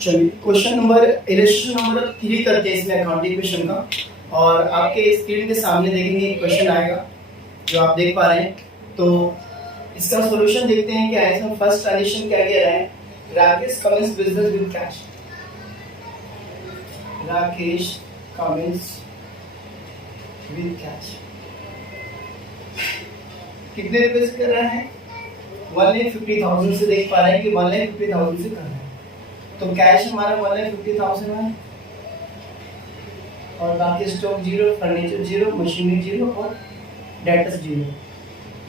चलिए question number illustration number 3 करते हैं इसमें अकाउंटिंग क्वेश्चन का। और आपके स्क्रीन के सामने देखेंगे क्वेश्चन आएगा जो आप देख पा रहे हैं। तो इसका सॉल्यूशन देखते हैं क्या है। इसमें फर्स्ट ट्रांजेक्शन क्या कह रहा है, Rakesh commences business with cash. Rakesh commences with cash कितने रुपए से कर रहा है, 1,50,000 से देख पा रहे हैं कि 1,50,000 से कर रहा है। तो कैश हमारा 1,50,000 है और बाकी stock zero, furniture zero, machinery zero और डेटर्स जीरो।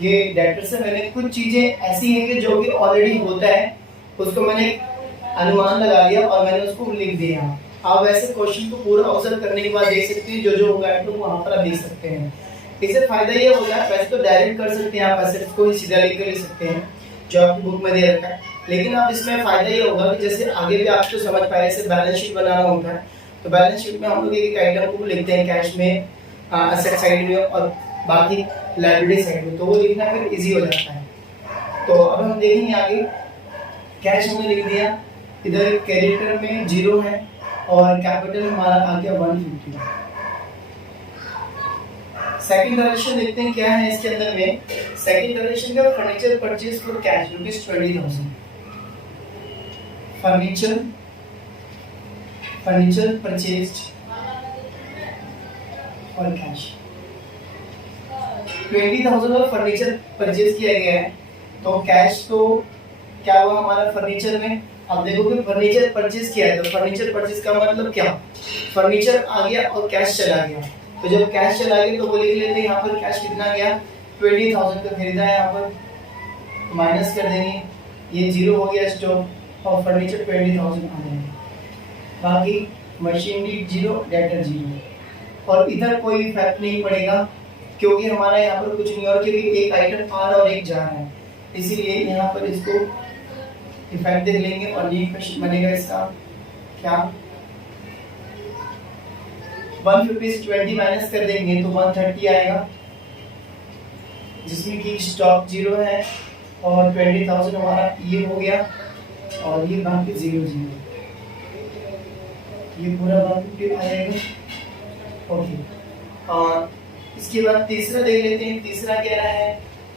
ये डेटर से मैंने कुछ चीजें ऐसी हैं कि जो कि ऑलरेडी होता है उसको मैंने अनुमान लगा लिया और मैंने उसको लिख दिया। आप वैसे क्वेश्चन को पूरा ऑब्जर्व करने के बाद देख सकते हैं जो होगा तो वहां पर आप देख सकते हैं। इससे फायदा ये होगा, वैसे तो डायरेक्ट कर सकते हैं आप, एसेट्स को ही सीधा लिख कर सकते हैं जो आपकी बुक में दे रखा है। लेकिन आप इसमें फायदा ये होगा कि जैसे आगे भी आप तो समझ पाए, जैसे बैलेंस शीट बनाना होता है तो बैलेंस शीट में हम लोग एक आइटम को लिखते हैं कैश में, एसेट साइड में और बाकी लायबिलिटी साइड में, तो वो लिखना फिर इजी हो जाता है। तो अब हम देखेंगे आगे, कैश हमने लिख दिया, इधर क्रेडिटर में जीरो है और कैपिटल हमारा आ गया 150। सेकंड ट्रांजेक्शन देखते हैं क्या है इसके अंदर में। सेकंड ट्रांजेक्शन का furniture purchase for cash ₹20,000। Furniture purchased for cash 20,000 का फर्नीचर परचेज किया गया है। तो कैश तो क्या हुआ हमारा फर्नीचर में। अब देखो कि फर्नीचर परचेज किया है तो फर्नीचर परचेज का मतलब क्या, फर्नीचर आ गया और कैश चला गया। तो जब कैश चला गया तो वो लिख लेते हैं यहाँ पर कैश कितना गया, 20,000 का खरीदा है, यहाँ पर माइनस कर देंगे, ये जीरो हो गया स्टॉक और फर्नीचर 20,000 आ जाएगा। बाकी मशीनरी जीरो, डेटर जीरो और इधर कोई इफेक्ट नहीं पड़ेगा क्योंकि हमारा यहाँ पर कुछ नहीं और क्योंकि एक आइटम आ रहा और एक जा रहा है, इसीलिए यहाँ पर इसको इफेक्ट देख लेंगे और ये क्वेश्चन बनेगा इसका क्या, 150 से 20 माइनस कर देंगे तो 130 आएगा, जिसमें कि स्टॉक जीरो है और 20,000 हमारा ये हो गया और ये बाकी जीरो जीरो, ये पूरा 150 आएगा। ओके, और इसके बाद तीसरा देख लेते हैं। तीसरा कह रहा है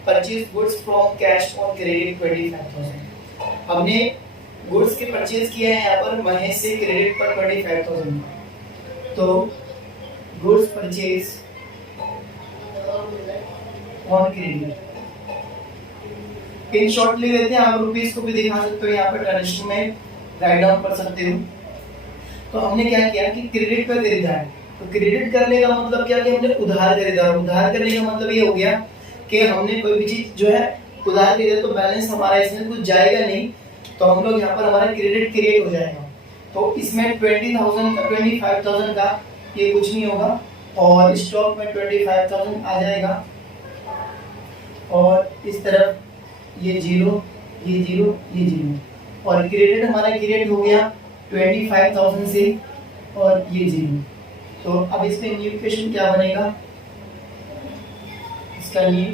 purchase goods from cash on credit 25,000। हमने गुड्स के परचेज किया है यहाँ पर महेश से क्रेडिट पर 25,000। तो goods purchase on credit, in short ले लेते हैं, आप रुपीस को भी दिखा सकते हो, यहाँ पर ट्रांजेक्शन में राइट डाउन कर सकते हो। तो हमने क्या किया कि क्रेडिट पर खरीदा है, तो क्रेडिट करने का मतलब क्या कि हमने उधार खरीदा। उधार करने का मतलब ये हो गया कि हमने कोई भी चीज जो है उधार खरीदा तो बैलेंस हमारा इसमें कुछ जाएगा नहीं, तो हम लोग यहाँ पर हमारा क्रेडिट क्रिएट हो जाएगा। तो इसमें 20,000 का 25,000 का ये कुछ नहीं होगा और स्टॉक में 25,000 आ जाएगा और इस तरफ ये जीरो, ये जीरो, ये जीरो और क्रेडिट हमारा क्रिएट हो गया 25,000 से और ये जीरो। तो अब इसमें न्यू इक्वेशन क्या बनेगा, इसका न्यू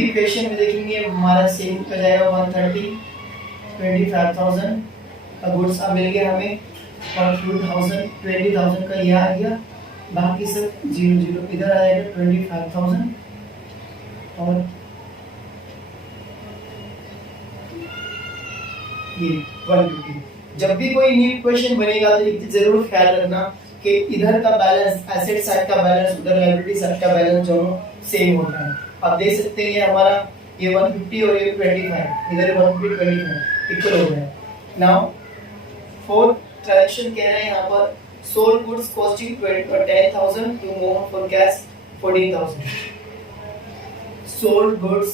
इक्वेशन में देखेंगे हमारा सेम का जाएगा 130, 25,000 का गुड्स अब मिल गया हमें और 20,000 का यह आ गया, बाकी सब जीरो जीरो, इधर आएगा 25,000 और ये 150। जब भी कोई न्यू इक्वेशन बनेगा तो जरूर ख्याल रखना कि इधर का बैलेंस, एसेट साइड का बैलेंस, उधर लायबिलिटी साइड का बैलेंस दोनों सेम होता है। आप देख सकते हैं ये हमारा ये 150 और ये 25, इधर 150 25 इक्वल हो गया। नाउ फोर्थ ट्रांजेक्शन कह रहे हैं यहाँ पर sold goods costing 10,000 to move for cash 14,000। Sold goods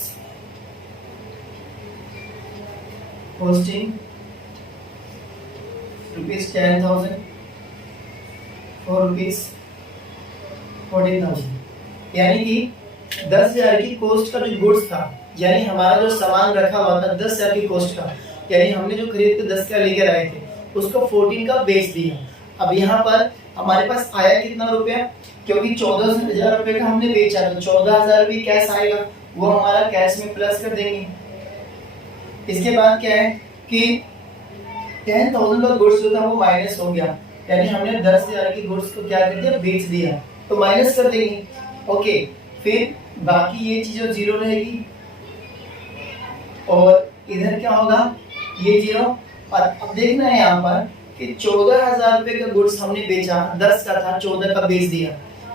costing ₹10,000 for ₹14,000, यानी कि 10,000 की कॉस्ट का जो गुड्स था, यानी हमारा जो सामान रखा हुआ था 10,000 की कॉस्ट का, यानी हमने जो खरीद के 10 का लेकर आए थे उसको 14 का बेच दिया। अब यहाँ पर हमारे पास आया कितना रुपया, क्योंकि 14,000 रुपए का हमने बेचा तो 14,000 भी कैश आएगा, वो हमारा कैश में प्लस कर देंगे। इसके बाद क्या है कि 10,000 का गुड्स जो था वो माइनस हो गया, यानी हमने 10,000 की गुड्स को क्या कर दिया, बेच दिया, तो माइनस कर देंगे। ओके, फिर बाकी ये चीज जीरो रहेगी और इधर क्या होगा, ये जीरो। और अब देखना है यहाँ पर कि 14,000 रुपए का गुड्स हमने बेचा, 10 का था, 14 का बेच दिया,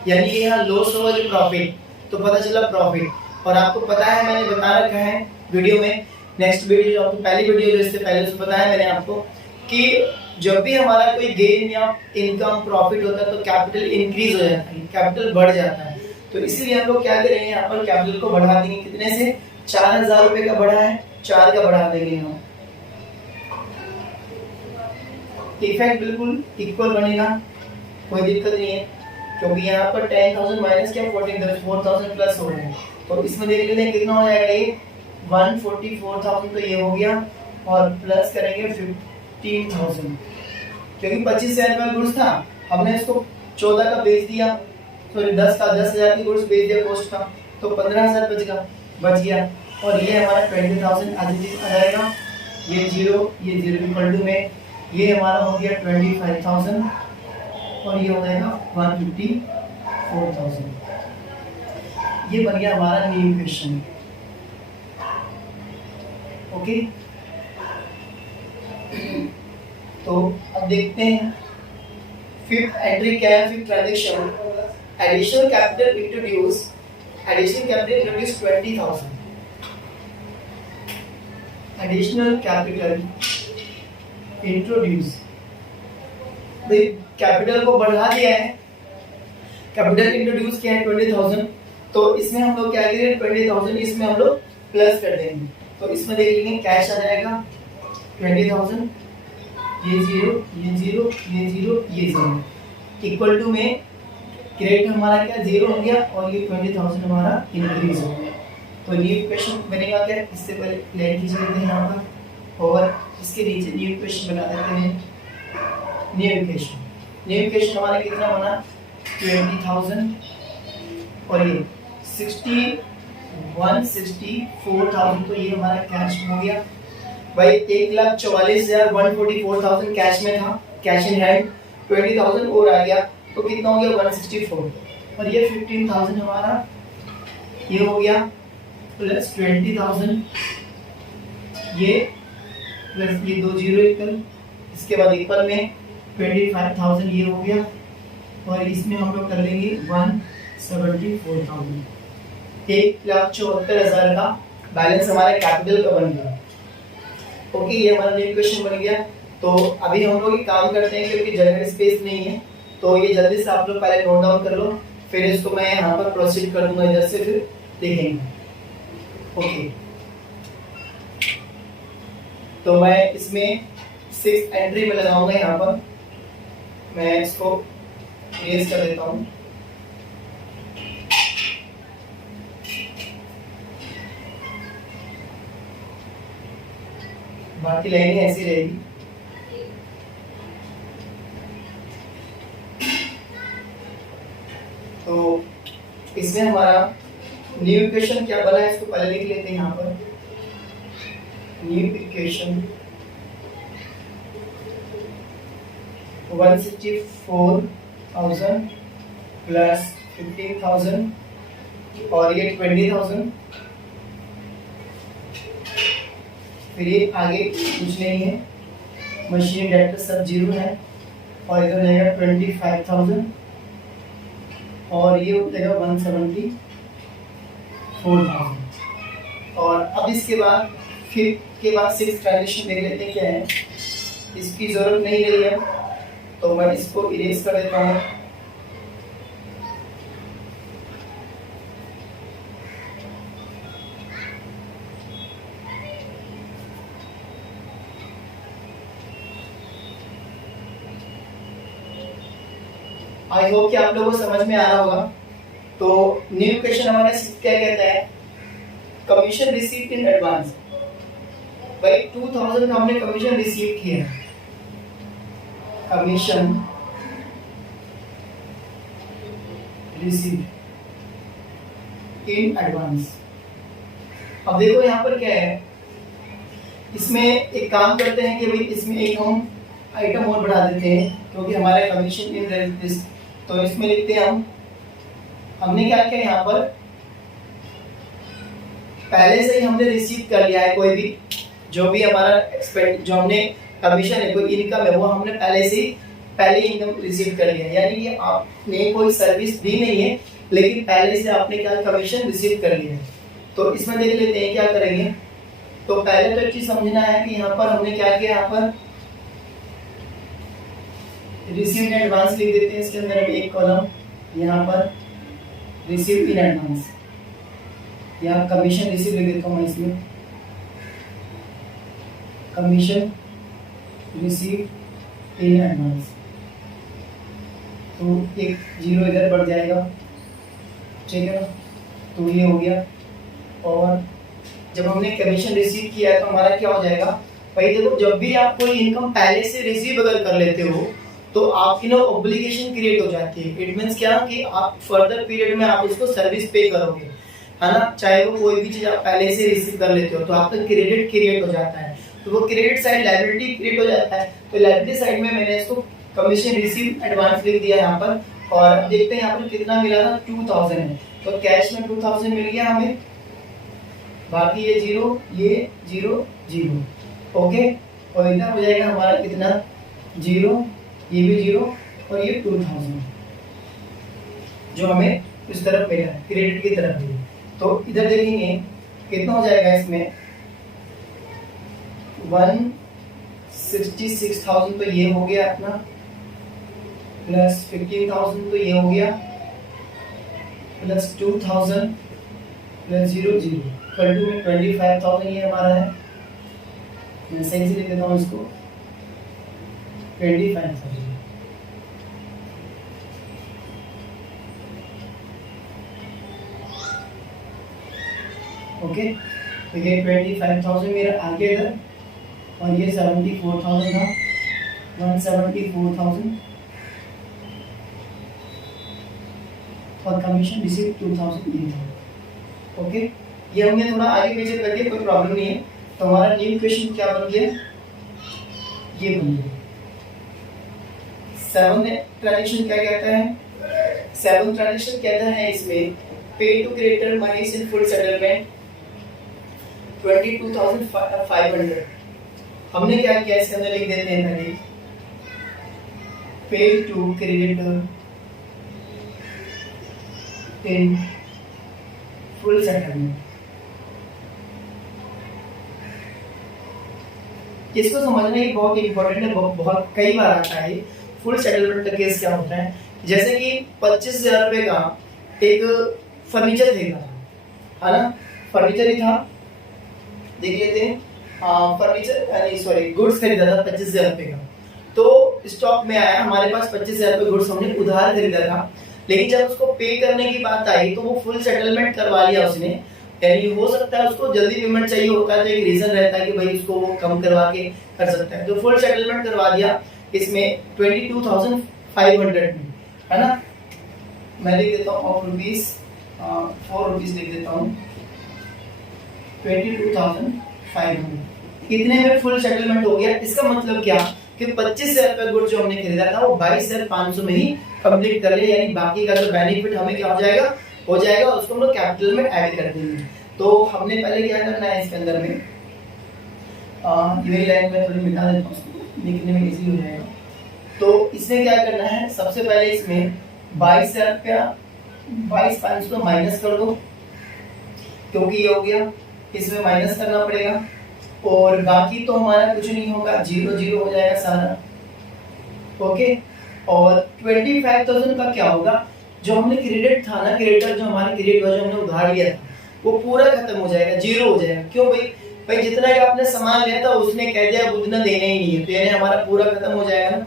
यानी कि यहाँ लॉस होगा कि प्रॉफिट, तो पता चला प्रॉफिट। और आपको पता है, मैंने बता रखा है वीडियो में, नेक्स्ट वीडियो जो आपको पहली वीडियो जो इससे पहले से बताया मैंने आपको कि जब भी हमारा कोई गेन या इनकम प्रॉफिट होता है तो कैपिटल इंक्रीज हो जाता है, कैपिटल बढ़ जाता है। तो इसीलिए हम लोग क्या करेंगे, यहाँ पर कैपिटल को बढ़ा देंगे, कितने से, 4,000 रुपए का बढ़ा है, 4 का बढ़ा देंगे हम। इफेक्ट बिल्कुल इक्वल बनेगा, कोई दिक्कत नहीं है, क्योंकि यहाँ पर 10,000 माइनस क्या 4,000 प्लस हो रहे हैं। तो इसमें देख लेते हैं कितना हो जाएगा, ये 144,000 तो ये हो गया, और प्लस करेंगे 15,000, क्योंकि 25,000 का गुड्स था, हमने इसको 14 का बेच दिया, सॉरी 10,000 की गुड्स बेच दिया कॉस्ट का, तो 15,000 बच गया। और ये हमारा 20,000 आ जाएगा, ये जीरो इक्वल टू में ये हमारा हो गया 25,000 और ये हो जाएगा 154,000। ये बन गया हमारा न्यू इक्वेशन। ओके, तो अब देखते हैं फिफ्थ एंट्री क्या है, fifth transaction, additional capital introduce 20,000। Additional capital introduce, भाई कैपिटल को बढ़ा दिया है, कैपिटल इंट्रोड्यूस किया है 20,000, तो इसमें हम लोग क्या करेंगे, 20,000 इसमें हम लोग प्लस कर देंगे, तो इसमें देख लेंगे कैश आ जाएगा 20,000, ये जीरो, ये जीरो, ये जीरो, ये जीरो, इक्वल टू में क्रेडिट हमारा क्या जीरो हो गया और ये 20,000 हमारा इंक्रीज हो गया। तो न्यू इक्वेशन बनेगा क्या, इससे पहले प्लेन खींच लेते हैं यहाँ पर और इसके नीचे न्यू इक्वेशन बना देते हैं। न्यू इक्वेशन हमारा कितना बना, 20,000 और ये 164,000, तो ये हमारा कैश हो गया। भाई 1,44,144,000 कैश में था, कैश इन हैंड, 20,000 और आ गया, तो कितना हो गया 164, और ये 15,000 हमारा ये हो गया, प्लस 20,000 ये प्लस ये दो जीरो इक्वल, इसके बाद इक्वल में 25,000 ये हो गया, और इसमें हम लोग कर लेंगे 174,000, 1,74,000 का बैलेंस हमारे कैपिटल का बन गया। ओके, ये हमारा न्यू इक्वेशन बन गया। तो अभी हम लोग काम करते हैं, क्योंकि जगह स्पेस नहीं है, तो ये जल्दी से आप लोग पहले नोट डाउन कर लो, फिर इसको मैं यहाँ पर प्रोसीड कर दूंगा इधर से, फिर देखेंगे। ओके, तो मैं इसमें 6 एंट्री में लगाऊंगा, यहाँ पर मैं इसको इरेज कर देता हूँ। बाकी लाइनें ऐसी रहेगी। तो इसमें हमारा न्यू इक्वेशन क्या बना है, इसको पहले लिख लेते हैं यहाँ पर। न्यू इक्वेशन 164,000 प्लस 15,000 और ये 20,000, फिर ये आगे कुछ नहीं है, मशीन डेटा सब जीरो है, और इधर रहेगा 25,000 और ये हो जाएगा 174,000। और अब इसके बाद फिर के बाद 6 ट्रांजेक्शन देख लेते हैं क्या है, इसकी जरूरत नहीं रही है, तो मैं इसको इरेज कर देता हूँ। आई होप कि आप लोगों को समझ में आ रहा होगा। तो न्यू इक्वेशन हमारा क्या कहता है, कमीशन रिसीव्ड इन एडवांस। भाई 2,000 का हमने कमीशन रिसीव किया, कमीशन रिसीव्ड इन एडवांस। अब देखो यहाँ पर क्या है इसमें एक काम करते हैं कि भाई इसमें एक हम आइटम और बढ़ा देते हैं, क्योंकि हमारा कमीशन इन रजिस्टर, तो इसमें लिखते हैं हमने क्या किया यहाँ पर, पहले से ही हमने रिसीव कर लिया है कोई भी जो भी हमारा एक्सपेंड, जो हमने कमीशन है, कोई इनकम है, वो हमने पहले इनकम रिसीव कर लिया, यानी कि आपने कोई सर्विस दी नहीं है लेकिन पहले से आपने क्या कमीशन रिसीव कर लिया है। तो इसमें देख लेते हैं क्या करेंगे। तो पहले तो एक चीज समझना है कि यहाँ पर हमने क्या किया, यहाँ पर रिसीव इन एडवांस लिख देते हैं, इसके अंदर एक कॉलम यहाँ पर रिसीव इन एडवांस, यहाँ कमीशन रिसीव लिख देता हूँ मैं इसमें, कमीशन रिसीव इन एडवांस, तो एक जीरो इधर बढ़ जाएगा, ठीक है ना। तो ये हो गया। और जब हमने कमीशन रिसीव किया है तो हमारा क्या हो जाएगा भाई, देखो जब भी आप कोई इनकम पहले से रिसीव अगर कर लेते हो तो आपकी ना ऑब्लिगेशन क्रिएट हो जाती है। इट मींस क्या कि आप फर्दर पीरियड में आप उसको सर्विस पे करोगे, है ना। चाहे वो कोई भी चीज आप पहले से रिसीव कर लेते हो तो आपका क्रेडिट क्रिएट हो जाता है, तो वो क्रेडिट साइड लायबिलिटी क्रिएट हो जाता है। तो लायबिलिटी साइड में मैंने इसको कमीशन रिसीव एडवांस लिख दिया यहाँ पर, और देखते हैं यहाँ पर कितना मिला था, 2000 है, तो कैश में 2000 मिल गया हमें, बाकी ये जीरो, ये जीरो जीरो, ओके। और इधर हो जाएगा हमारा कितना, जीरो, ये भी जीरो, और ये 2000 जो हमें इस तरफ मिला है, क्रेडिट की तरफ मिला। तो इधर देखेंगे कितना हो जाएगा, इसमें 166,000 तो ये हो गया अपना, प्लस 15,000 तो ये हो गया, प्लस 2000 प्लस 0 0 इक्वल टू में 25,000 ये हमारा है। मैं सही से लिख देता हूँ इसको, 25,000। ओके, तो ये 25,000 मेरा आ गया इधर, और ये 74,000 था, 174,000, और कमीशन रिसीव 2,000 ये था। ओके, ये हमने थोड़ा आगे पीछे कर दिया, कोई प्रॉब्लम नहीं है। तो हमारा न्यू क्वेश्चन क्या बन गया, ये बन गया। 7th ट्रांजेक्शन क्या कहता है, 7th ट्रांजेक्शन कहता है इसमें pay to creditor monies in full settlement 22,500। हमने क्या किया, इसके अंदर लिख देते हैं पहले, pay to creditor in full settlement. इसको समझना ये बहुत इंपॉर्टेंट है, बहुत कई बार आता है। फुल सेटलमेंट का केस क्या होता है, जैसे कि 25,000 रुपए का एक फर्नीचर खरीदा था, है ना, फर्नीचर ही था, देख लेते हैं। फर्नीचर सॉरी गुड्स खरीदा था 25,000 रुपए का, तो स्टॉक में आया हमारे पास 25,000 रुपए गुड्स हमने उधार खरीदा था, लेकिन जब उसको पे करने की बात आई तो वो फुल सेटलमेंट करवा लिया उसने। यानी हो सकता है उसको जल्दी पेमेंट चाहिए होता है, तो एक रीजन रहता है कि भाई उसको वो कम करवा के कर सकता है, तो फुल सेटलमेंट करवा दिया इसमें 22,500 में, है ना। मैं लिख देता हूँ ऑफ रुपीज 4 रुपीज लिख देता हूँ, 22,500 कितने में फुल सेटलमेंट हो गया। इसका मतलब क्या कि 25,000 रुपए गुड जो हमने खरीदा था वो 22,500 में ही कंप्लीट कर लिया, यानी बाकी का जो बेनिफिट हमें क्या हो जाएगा, उसको हम लोग कैपिटल में ऐड कर देंगे। तो हमने पहले क्या करना है, इसके अंदर में ये लाइन में थोड़ी मिटा देता हूँ, लिखने में इजी हो जाएगा। तो इसमें क्या करना है, सबसे पहले इसमें 22,000 रुपया 22,500 माइनस कर दो, क्योंकि ये हो गया, इसमें माइनस करना पड़ेगा, और बाकी तो हमारा कुछ नहीं होगा, 0 0 हो जाएगा सारा, ओके। और 25,000 का क्या होगा, जो हमने क्रेडिट था ना, क्रेडिटर जो हमारे क्रेडिट जो हमने उधार लिया था वो पूरा खत्म हो जाएगा, 0 हो जाएगा। क्यों भाई जितना कि आपने सामान लिया था उसने कह दिया उतना देना ही नहीं है, तो यानी हमारा पूरा खत्म हो जाएगा ना,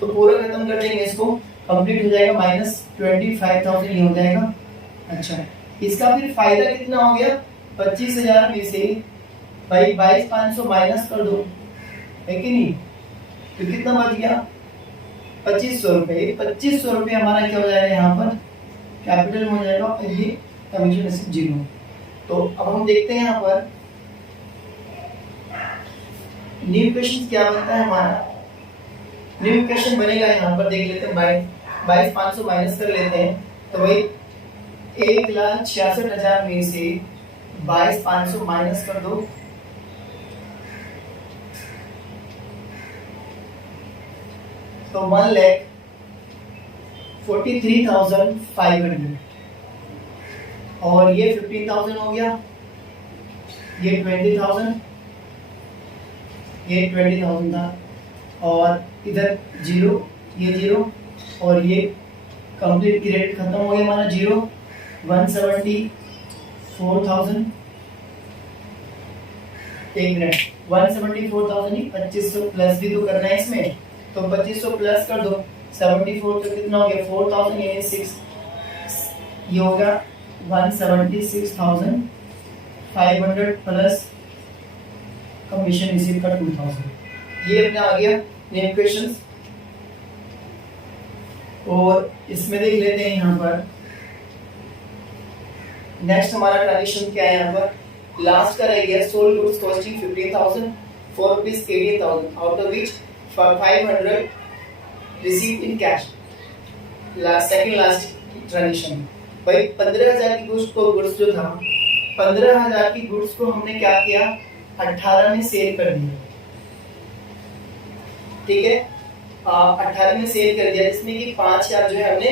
तो पूरा खत्म कर देंगे, इसको कंप्लीट हो जाएगा, माइनस 25,000 ये हो जाएगा। अच्छा, इसका फिर फायदा कितना हो गया, 25,000 में से भाई 22,500 माइनस कर दो, है कि नहीं, तो कितना बच गया, 2,500 रुपए। 2,500 रुपए हमारा क्या हो जाएगा, यहाँ पर कैपिटल में हो जाएगा, और ये कमीशन रिसीव 0। तो अब हम देखते हैं यहाँ पर न्यू इक्वेशन क्या बनता है हमारा? न्यू इक्वेशन बनेगा यहाँ पर, देख लेते हैं 22,500 माइनस कर लेते हैं तो भाई 1,66,000 में से 22,500 माइनस कर दो तो 1,43,500 और ये 15,000 हो गया, ये 20,000, ये 20,000 था और इधर जीरो, ये जीरो और ये कंप्लीट क्रेडिट खत्म हो गया हमारा, जीरो 174,000, एक मिनट 174,000 ही 2500 प्लस भी तो करना है इसमें, तो 2500 प्लस कर दो 74 तो कितना हो गया 4,000 यानी 6, ये हो गया 176,500 प्लस कमीशन रिसीव का 2,000। ये अपना आ गया न्यू इक्वेशंस। और इसमें देख लेते हैं यहाँ पर नेक्स्ट हमारा ट्रांजेक्शन क्या है। यहाँ पर लास्ट का रह गया sold goods costing 15,000 4 rupees 18,000 out of which 500 received in cash. Second last transaction भाई 15,000 की गुड्स जो था 15,000 की गुड्स को हमने क्या किया 18 में सेल कर दिया, ठीक है 18 में सेल कर दिया जिसमें कि 5,000 जो है हमने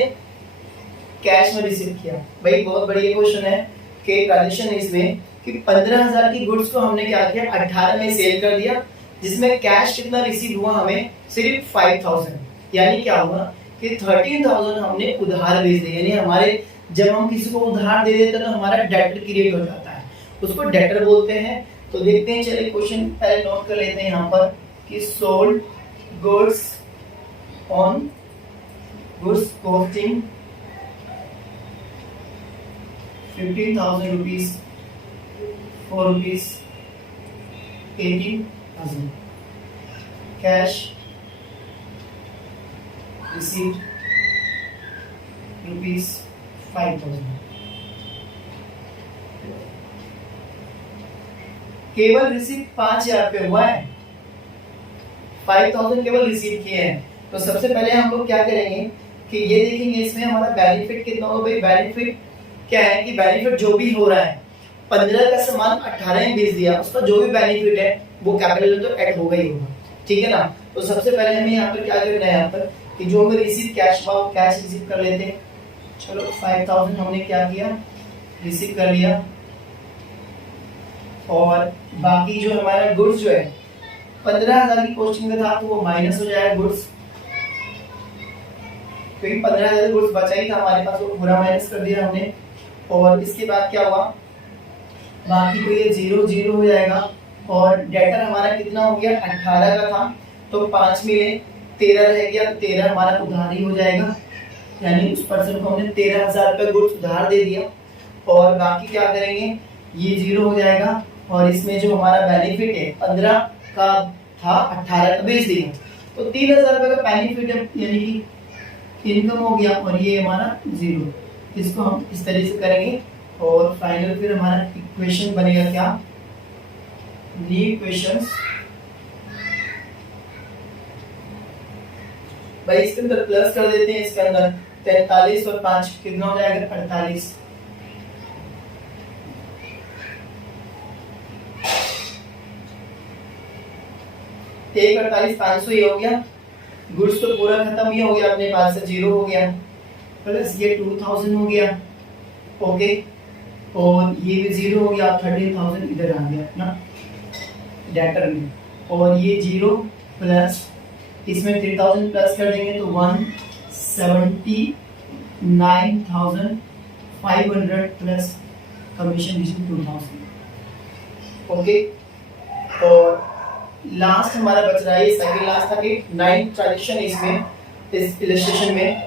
कैश में रिसीव किया। भाई बहुत बढ़िया क्वेश्चन है कि ट्रांजेक्शन इसमें कि 15,000 की गुड्स को हमने क्या किया 18 में सेल कर दिया जिसमें कैश कितना रिसीव हुआ हमें सिर्फ 5,000, यानी क्या हुआ कि 13,000 हमने उधार भेज दिए। यानी हमारे जब हम किसी को उधार दे देते हैं तो हमारा डेटर क्रिएट हो जाता है, उसको डेटर बोलते हैं। तो देखते हैं, चलिए क्वेश्चन पहले नोट कर लेते हैं यहाँ पर कि sold goods on goods costing 15,000 rupees 4 rupees 18,000 cash received rupees 5,000। केवल रिसीव 5,000 पे हुआ है, 5,000 केवल रिसीव किए हैं। तो सबसे पहले हम लोग क्या करेंगे कि ये देखेंगे इसमें हमारा बेनिफिट कितना होगा। भाई बेनिफिट क्या है कि बेनिफिट जो भी हो रहा है 15 का सामान 18 में बेच दिया, उसका जो भी बेनिफिट है वो कैपिटल में तो ऐड होगा ही होगा, ठीक है ना। तो सबसे पहले हमें यहाँ पर क्या करना है, यहाँ पर कि जो हमें रिसीव कैश हुआ वो कैश रिसीव कर लेते हैं। चलो 5,000 हमने क्या किया रिसीव कर लिया और बाकी जो हमारा गुड्स जो है 15,000 की कॉस्टिंग में था तो वो माइनस हो जाएगा गुड्स, क्योंकि 15,000 गुड्स बचा ही था हमारे पास, वो पूरा माइनस कर दिया हमने। और इसके बाद क्या हुआ बाकी तो ये 0 0 हो जाएगा और डेटर हमारा कितना हो गया 18 का था तो 5 मिले 13 रह गया, 13 हमारा उधार ही हो जाएगा, यानी उस पर्सन को हमने 13,000 रुपये गुड्स उधार दे दिया। और बाकी क्या करेंगे ये 0 हो जाएगा और इसमें जो हमारा बेनिफिट है 15 का था 18 का बेच दिया तो 3,000 रुपये का बेनिफिट है, यानी कि इनकम हो गया और ये हमारा 0। इसको हम इस तरीके से करेंगे और फाइनल फिर हमारा इक्वेशन बनेगा क्या न्यू इक्वेशंस। भाई इसके अंदर प्लस कर देते हैं, इसके अंदर 43 और 5 कितना हो जाएगा 48। एक 48,500 ही हो गया, गुड्स तो पूरा खत्म ही हो गया अपने पास से 0 हो गया, प्लस ये 2,000 हो गया ओके और ये भी 0 हो गया 13,000 इधर आ गया ना डेटर में और ये 0 प्लस इसमें 3,000 प्लस कर देंगे तो 179,500 प्लस कमीशन 2,000 ओके। और लास्ट हमारा बच रहा है सेकंड लास्ट था कि 9 ट्रांजेक्शन इसमें इस इलस्ट्रेशन में।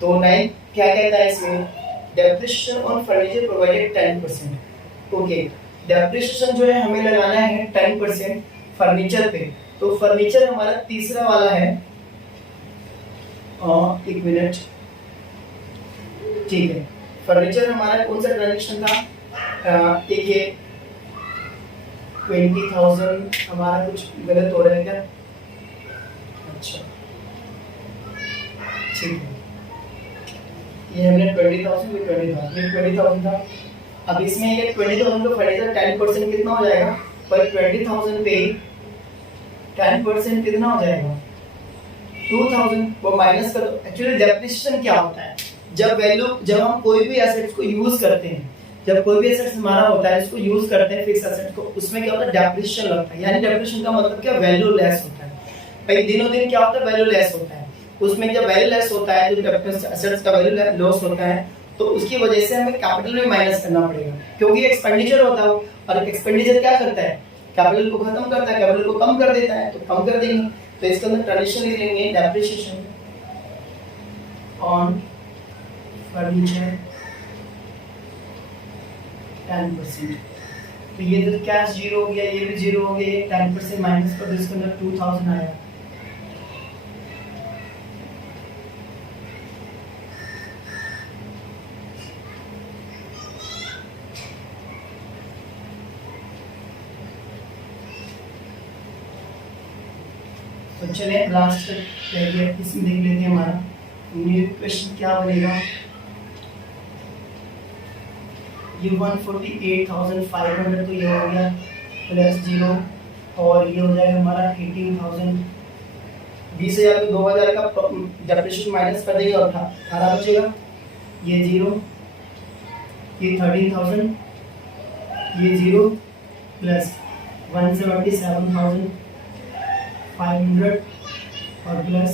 तो 9 क्या कहता है इसमें depreciation on furniture provided 10%। Okay depreciation जो है हमें लगाना है 10% फर्नीचर पे। तो फर्नीचर हमारा तीसरा वाला है एक मिनट ठीक है, फर्नीचर हमारा कौन सा ट्रांजेक्शन था एक ये 20,000 हमारा कुछ गलत हो रहा है क्या? अच्छा ठीक है, ये हमने 20,000 ये 20,000 था। अब इसमें ये 20,000 का फर्नीचर 10% कितना हो जाएगा? पर 20,000 पे 10% कितना हो जाएगा? 2,000। वो माइनस करो। एक्चुअली डेप्रिसिएशन क्या होता है? जब हम कोई भी एसेट्स को यूज करते हैं, जब कोई भी एसेट्स हमारा होता है, इसको यूज करते हैं फिक्स एसेट को, उसमें क्या होता है? डेप्रिसिएशन लगता है। यानी डेप्रिसिएशन का मतलब क्या? वैल्यू लेस होता है। भाई दिनों दिन क्या होता है? वैल्यू लेस होता है। उसमें जब वैल्यू लेस होता है तो एसेट्स का वैल्यू लॉस होता है, तो उसकी वजह से हमें कैपिटल में माइनस करना पड़ेगा, क्योंकि एक्सपेंडिचर होता है और एक्सपेंडिचर क्या करता है? कैपिटल को खत्म करता है, कैपिटल को कम कर देता है, तो कम कर देंगे। तो इसके अंदर ट्रेडिशनल लिख लेंगे डेप्रिसिएशन ऑन फर्नीचर 10%। तो ये तो कैश जीरो हो गया, ये भी जीरो हो गया, ये 10% माइनस कर दो, इसके अंदर 2,000 आया। तो चलिए लास्ट रह गया, इसमें देख लेते हैं हमारा न्यू क्वेश्चन क्या बनेगा। ये 148,500 तो ये हो गया प्लस 0, और ये हो जाएगा हमारा 18,000। 20,000 को 2,000 का डेप्रिसिएशन माइनस कर देंगे और 18 बचेगा। ये 0, ये 13,000, ये 0 प्लस 177,500 और प्लस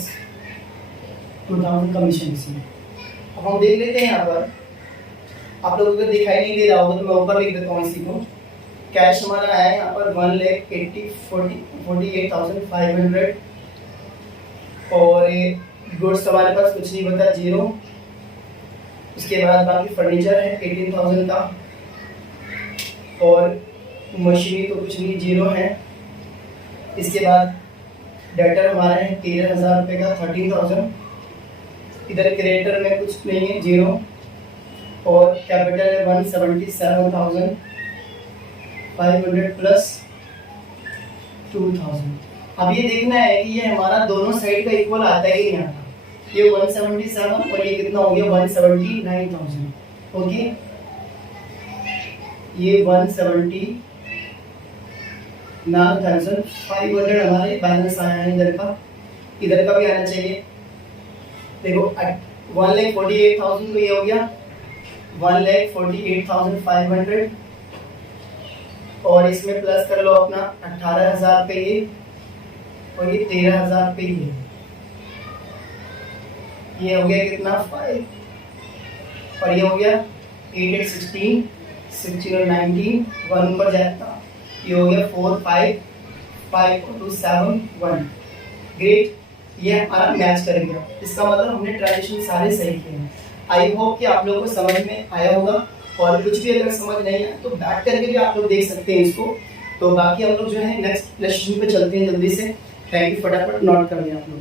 2,000 कमीशन इसमें। अब हम देख लेते हैं यहाँ पर, आप लोगों को दिखाई नहीं दे रहा होगा तो मैं ऊपर लिख देता हूँ इसी को। कैश हमारा आया यहाँ पर 1,48,500 और गुड्स हमारे पास कुछ नहीं बता, 0। उसके बाद बाकी फर्नीचर है 18,000 का, और मशीनरी तो कुछ नहीं, 0 है। इसके बाद डेटर हमारा है 13,000 रुपये का, 13,000। इधर क्रेडिटर में कुछ नहीं है, 0, और कैपिटल है 177,500 प्लस 2,000। अब ये देखना है कि ये हमारा दोनों साइड का इक्वल आता है कि नहीं आता। ये 177 और ये कितना हो गया? 179,000। ओके, ये 179,500 हमारे बैलेंस आया है। इधर का भी आना चाहिए। देखो 1,48,000 तो ये हो गया 1,48,500, और इसमें प्लस कर लो अपना 18,000 पे ये, और ये 13,000 पे ये हो गया कितना? 5, और ये हो गया 8, 8, 16, 16 और 19, 1 ऊपर जाएगा, ये हो गया 4, 5, 5 और 2, 7, 1। ग्रेट, ये हमारा मैच कर गया। इसका मतलब हमने ट्रांजिशन सारे सही किए हैं। आई होप कि आप लोगों को समझ में आया होगा, और कुछ भी अगर समझ नहीं आया तो बैक करके भी आप लोग देख सकते हैं इसको। तो बाकी हम लोग जो है नेक्स्ट लेसन पे चलते हैं जल्दी से। थैंक यू, फटाफट नोट कर लें आप लोग।